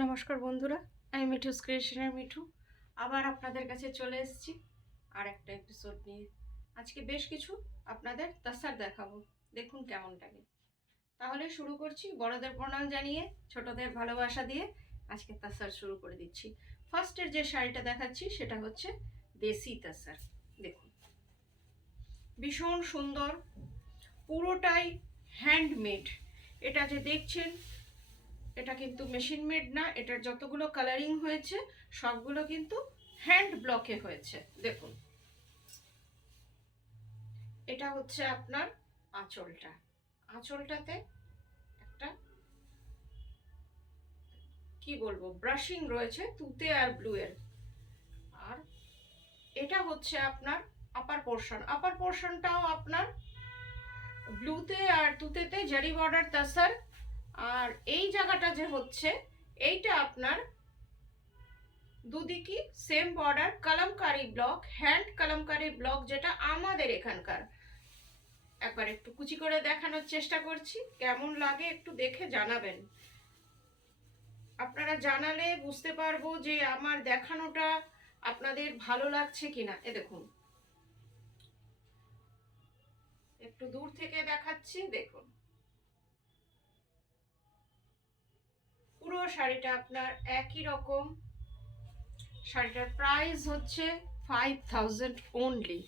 নমস্কার বন্ধুরা, আমি মিঠুস ক্রিয়েশনের মিঠু আবার আপনাদের কাছে চলে এসেছি আর একটা এপিসোড নিয়ে। আজকে বেশ কিছু আপনাদের তাসার দেখাবো, দেখুন কেমন লাগে। তাহলে শুরু করছি। বড়দের প্রণাম জানিয়ে ছোটদের ভালোবাসা দিয়ে আজকে তাসার শুরু করে দিচ্ছি। ফার্স্টের যে শাড়িটা দেখাচ্ছি সেটা হচ্ছে দেশি তাসার। দেখুন ভীষণ সুন্দর, পুরোটাই হ্যান্ডমেড। এটা যে দেখছেন এটা কিন্তু মেশিন মেড না, এটার যতগুলো কালারিং হয়েছে সবগুলো কিন্তু হ্যান্ড ব্লকে হয়েছে। দেখুন এটা হচ্ছে আপনার আঁচলটা। আঁচলটাতে একটা কি বলবো ব্রাশিং রয়েছে তুতে আর ব্লু এর। আর এটা হচ্ছে আপনার আপার পোর্শন। আপার পোর্শনটাও আপনার ব্লুতে আর তুতেতে জারি বর্ডার তাসার। আর এই জায়গাটা যে হচ্ছে এইটা আপনার দুদিকই same border, Kalamkari block, hand Kalamkari block, যেটা আমাদের এখানকার। একবার একটু কুচি করে দেখানোর চেষ্টা করছি, কেমন লাগে একটু দেখে জানাবেন। আপনারা জানালে বুঝতে পারবো যে আমার দেখানোটা আপনাদের ভালো লাগছে কিনা। এ দেখুন একটু দূর থেকে দেখাচ্ছি, দেখুন পুরো শাড়িটা আপনার একই রকম। শাড়িটার প্রাইস হচ্ছে 5000 only.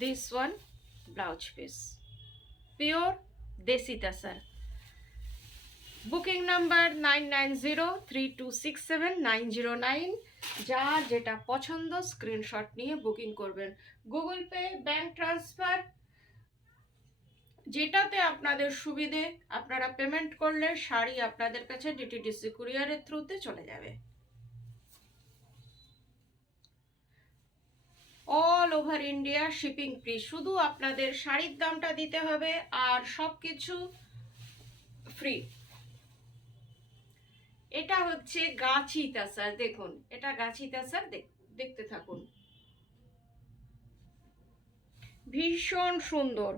This one blouse piece, pure desi tasar. Booking number 9903267909। যার যেটা পছন্দ স্ক্রিনশট নিয়ে বুকিং করবেন। গুগল পে, ব্যাংক ট্রান্সফার, যেটাতে আপনাদের সুবিধে আপনারা পেমেন্ট করলে শাড়ি আপনাদের কাছে ডিটিডিসি কুরিয়ারের থ্রুতে চলে যাবে। All over India shipping free, শুধু আপনাদের শাড়ির দামটা দিতে হবে আর সব কিছু ফ্রি। এটা হচ্ছে গাছি তাসার। দেখুন এটা গাছি তাসার, দেখতে থাকুন, ভীষণ সুন্দর।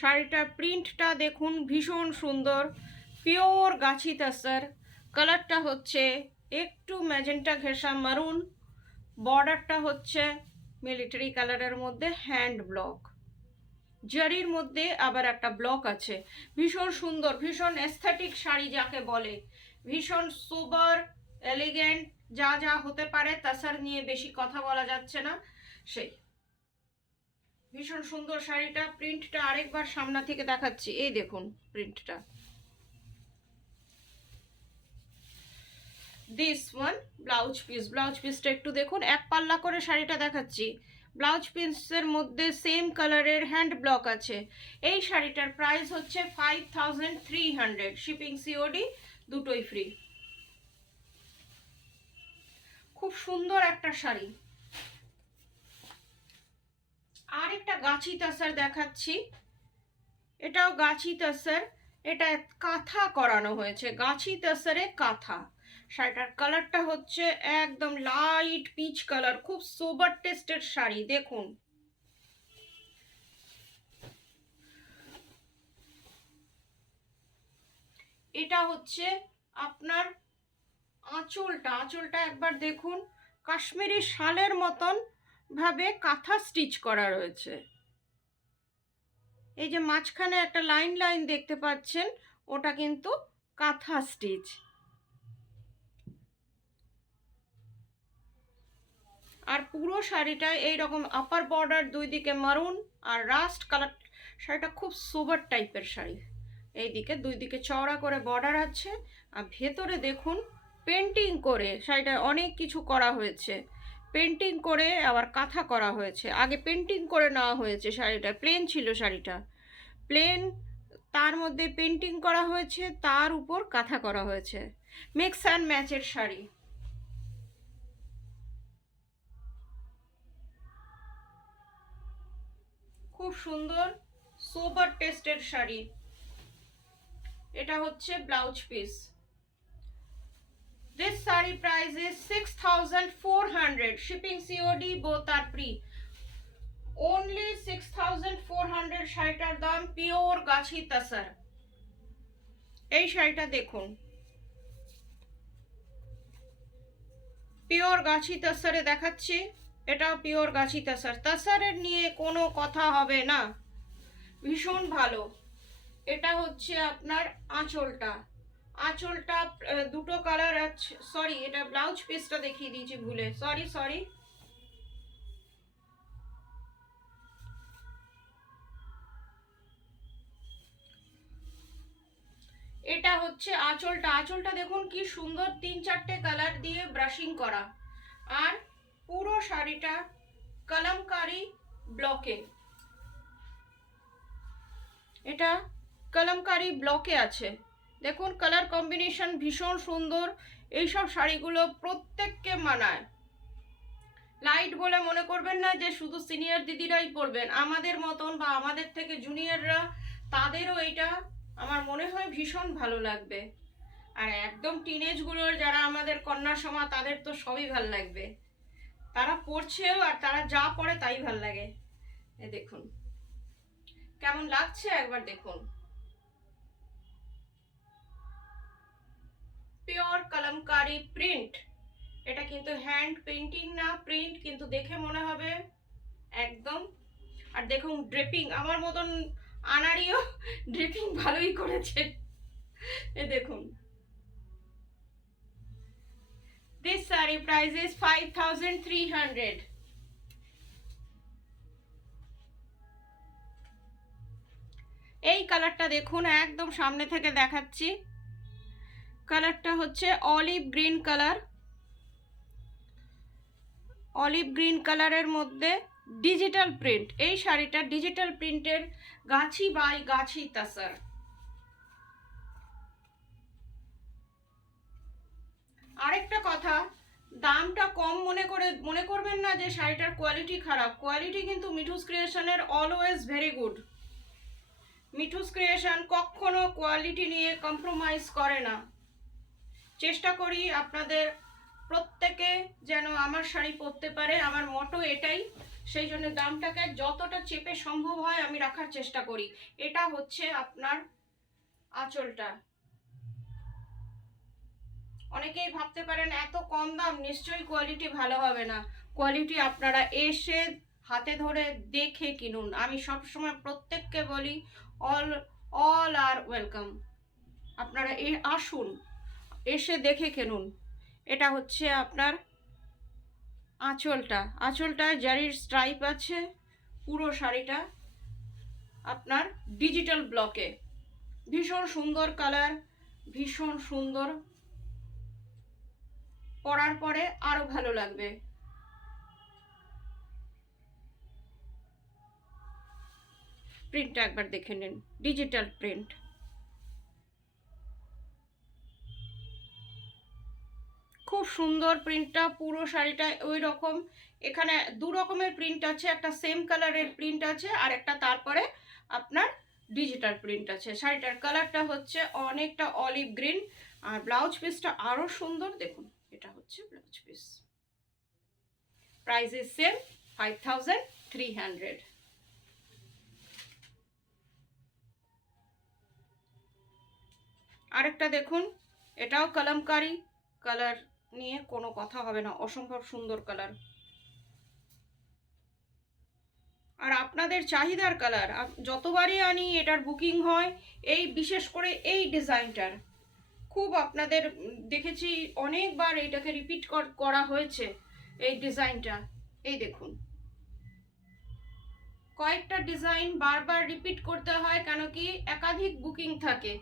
শাড়িটার প্রিন্টটা দেখুন ভীষণ সুন্দর, পিওর গাছি তাসার। কালারটা হচ্ছে একটু ম্যাজেন্টা ঘেঁষা মারুন, বর্ডারটা হচ্ছে মিলিটারি কালারের মধ্যে হ্যান্ড ব্লক, জারির মধ্যে আবার একটা ব্লক আছে। ভীষণ সুন্দর, ভীষণ এস্থেটিক শাড়ি যাকে বলে, ভীষণ সোবার এলিগেন্ট, যা যা হতে পারে তাসার নিয়ে বেশি কথা বলা যাচ্ছে না সেই। ভীষণ সুন্দর শাড়িটা। প্রিন্টটা আরেকবার সামনা থেকে দেখাচ্ছি, এই দেখুন প্রিন্টটা। This one blouse piece. Blouse পিসটা একটু দেখুন, এক পাল্লা করে শাড়িটা দেখাচ্ছি। ব্লাউজ পিসের মধ্যে সেম কালারের হ্যান্ড ব্লক আছে। এই শাড়িটার প্রাইস হচ্ছে 5300। শিপিং সিওডি দুটোই ফ্রি। খুব সুন্দর একটা শাড়ি। আর একটা গাছি তাসার দেখাচ্ছি, এটাও গাছি তাসার। এটা কাঁথা করানো হয়েছে, গাছি তাসারে কাঁথা। শাড়িটার কালারটা হচ্ছে একদম লাইট পিচ কালার, খুব সোবার টেস্টের শাড়ি। দেখুন এটা হচ্ছে আপনার আঁচলটা। আঁচলটা একবার দেখুন, কাশ্মীরি শালের মতন ভাবে কাঁথা স্টিচ করা রয়েছে। এই যে মাঝখানে একটা লাইন লাইন দেখতে পাচ্ছেন, ওটা কিন্তু কাঁথা স্টিচ। আর পুরো শাড়িটায় এইরকম আপার বর্ডার, দুই দিকে মারুন আর রাস্ট কালার। শাড়িটা খুব সোবার টাইপের শাড়ি। এইদিকে দুই দিকে চওড়া করে বর্ডার আছে, আর ভেতরে দেখুন পেন্টিং করে শাড়িটায় অনেক কিছু করা হয়েছে। পেন্টিং করে আবার কাঁথা করা হয়েছে। আগে পেন্টিং করে নেওয়া হয়েছে, শাড়িটা প্লেন ছিল, শাড়িটা প্লেন, তার মধ্যে পেন্টিং করা হয়েছে, তার উপর কাঁথা করা হয়েছে। মিক্স অ্যান্ড ম্যাচের শাড়ি, খুব সুন্দর সোবার টেস্টের শাড়ি। এটা হচ্ছে blouse piece. This saree price is 6400. Shipping COD both are free. Only 6400 শাড়িটার দাম, পিওর গাছি তাসার। এই শাড়িটা দেখুন, পিওর গাছি তাসারে দেখাচ্ছি, এটাও পিওর গাছি তাসার। তাসারের নিয়ে কোনো কথা হবে না, ভীষণ ভালো। এটা হচ্ছে আপনার আঁচলটা, আঁচলটা দুটো কালার আছে, সরি এটা ব্লাউজ পিসটা দেখিয়ে দিয়েছি ভুলে, সরি। এটা হচ্ছে আঁচলটা, আঁচলটা দেখুন কি সুন্দর, 3-4টে কালার দিয়ে ব্রাশিং করা। আর পুরো শাড়িটা কলমকারি ব্লকে, এটা কলমকারি ব্লকে আছে। দেখুন কালার কম্বিনেশন ভীষণ সুন্দর। এইসব শাড়িগুলো প্রত্যেককে মানায়। লাইট বলে মনে করবেন না যে শুধু সিনিয়র দিদিরাই পরবেন, আমাদের মতন বা আমাদের থেকে জুনিয়ররা, তাদেরও এটা আমার মনে হয় ভীষণ ভালো লাগবে। আর একদম টিনেজগুলোর যারা আমাদের কন্যা সমা, তাদের তো সবই ভাল লাগবে, তারা পড়ছেও আর তারা যা পড়ে তাই ভাল লাগে। এ দেখুন কেমন লাগছে, একবার দেখুন। পিওর কলমকারি প্রিন্ট, এটা কিন্তু হ্যান্ড পেইন্টিং না, প্রিন্ট, কিন্তু দেখে মনে হবে একদম। আর দেখুন ড্রেপিং, আমার মতন আনারিও ড্রেপিং ভালোই করেছে। এ দেখুন, this saree price is 5300। এই কালারটা দেখুন, একদম সামনে থেকে দেখাচ্ছি। কালারটা হচ্ছে olive green colour, olive green কালারের মধ্যে ডিজিটাল প্রিন্ট। এই শাড়িটা ডিজিটাল প্রিন্টের, গাছি বাই গাছি তাসার। আরেকটা কথা, দামটা কম মনে করবেন না যে শাড়িটার কোয়ালিটি খারাপ। কোয়ালিটি কিন্তু মিঠুস ক্রিয়েশনের always very good. Mithu's creation কখনো কোয়ালিটি নিয়ে কম্প্রোমাইজ করে না। চেষ্টা করি আপনাদের প্রত্যেকে যেন আমার শাড়ি পরতে পারে, আমার মটো এটাই। সেই জন্য দামটাকে যতটা চেপে সম্ভব হয় আমি রাখার চেষ্টা করি। এটা হচ্ছে আপনার আঁচলটা। অনেকেই ভাবতে পারেন এত কম দাম, নিশ্চয়ই কোয়ালিটি ভালো হবে না। কোয়ালিটি আপনারা এসে হাতে ধরে দেখে কিনুন। আমি সবসময় প্রত্যেককে বলি, অল আর ওয়েলকাম। আপনারা আসুন, এসে দেখে কিনুন। এটা হচ্ছে আপনার আঁচলটা, আঁচলটায় জারির স্ট্রাইপ আছে। পুরো শাড়িটা আপনার ডিজিটাল ব্লকে, ভীষণ সুন্দর কালার, ভীষণ সুন্দর, পরার পরে আরো ভালো লাগবে। প্রিন্টটা একবার দেখে নিন, ডিজিটাল প্রিন্ট। খুব সুন্দর প্রিন্টটা, পুরো শাড়িটা ওই রকম। এখানে দু রকমের প্রিন্ট আছে, একটা সেম কালারের প্রিন্ট আছে আর একটা তারপরে আপনার ডিজিটাল প্রিন্ট আছে। শাড়িটার কালারটা হচ্ছে অনেকটা অলিভ গ্রিন, আর ব্লাউজ পিসটা আরো সুন্দর। দেখুন এটা হচ্ছে blouse piece. Price is same 5300। আরেকটা দেখুন, এটাও কলমকারি কালার, নিয়ে কোনো কথা হবে না, অসম্ভব সুন্দর কালার। আর আপনাদের চাহিদার কালার, যতবারই আনি এটার বুকিং হয়। এই বিশেষ করে এই ডিজাইনটার খুব আপনাদের দেখেছি, অনেকবার এটাকে রিপিট করা হয়েছে এই ডিজাইনটা। এই দেখুন, কয়েকটা ডিজাইন বারবার রিপিট করতে হয়, কেন কি একাধিক বুকিং থাকে।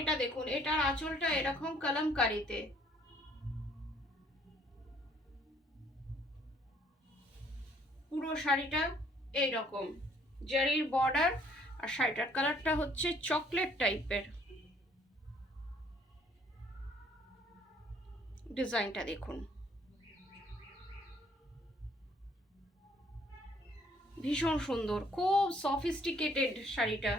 এটা দেখুন, এটার আঁচলটা এরকম কলমকারিতে, পুরো শাড়িটা এইরকম জারির বর্ডার। আর শাড়িটার কালারটা হচ্ছে চকলেট টাইপের। ডিজাইনটা দেখুন, ভীষণ সুন্দর, খুব সফিস্টিকেটেড শাড়িটা।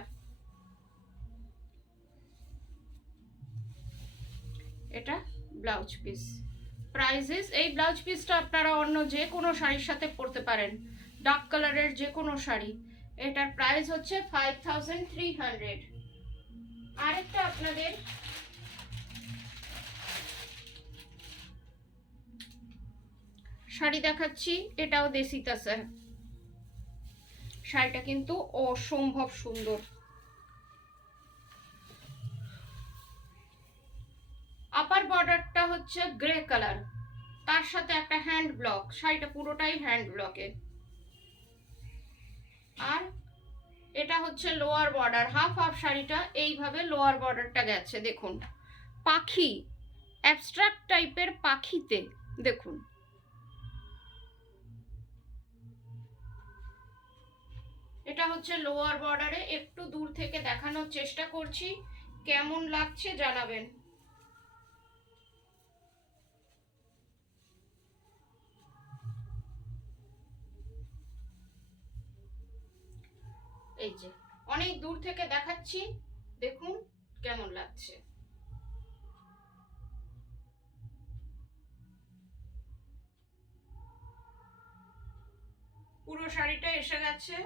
এটা ব্লাউজ পিস। প্রাইসেস, এই ব্লাউজ পিসটা আপনারা অন্য যে কোনো শাড়ির সাথে পরতে পারেন, ডার্ক কালারের যে কোনো শাড়ি। এটার প্রাইস হচ্ছে 5300। আরেকটা আপনাদের শাড়ি দেখাচ্ছি, এটাও দেশি তাসার। শাড়িটা কিন্তু অসম্ভব সুন্দর। আপার বর্ডারটা হচ্ছে গ্রে কালার, তার সাথে একটা হ্যান্ড ব্লক। শাড়িটা পুরোটাই হ্যান্ড ব্লকে। আর এটা হচ্ছে লোয়ার বর্ডার, হাফ হাফ শাড়িটা এইভাবে লোয়ার বর্ডারটা গেছে। দেখুন পাখি, অ্যাবস্ট্রাক্ট টাইপের পাখিতে দেখুন। এটা হচ্ছে লোয়ার বর্ডারে, একটু দূর থেকে দেখানোর চেষ্টা করছি, কেমন লাগছে জানাবেন। এই যে অনেক দূর থেকে দেখাচ্ছি, দেখুন কেমন লাগছে। পুরো শাড়িটা এসে গেছে,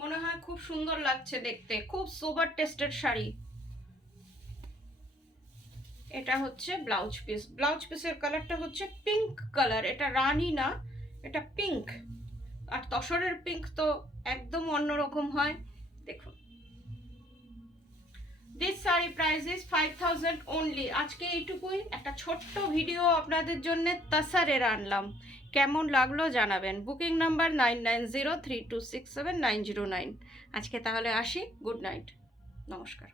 মনে হয় খুব সুন্দর লাগছে দেখতে, খুব সোবার টেস্টেড শাড়ি। এটা হচ্ছে ব্লাউজ পিস। ব্লাউজ পিসের কালারটা হচ্ছে পিঙ্ক কালার, এটা রানী না, এটা পিঙ্ক। আর তসরের পিঙ্ক তো একদম অন্যরকম হয়। দেখুন, this sari price is 5000 only. আজকে এইটুকুই, একটা ছোট্ট ভিডিও আপনাদের জন্য তাসারের আনলাম। কেমন লাগলো জানাবেন। Booking number 9903267909। আজকে তাহলে আসি, গুড নাইট, নমস্কার।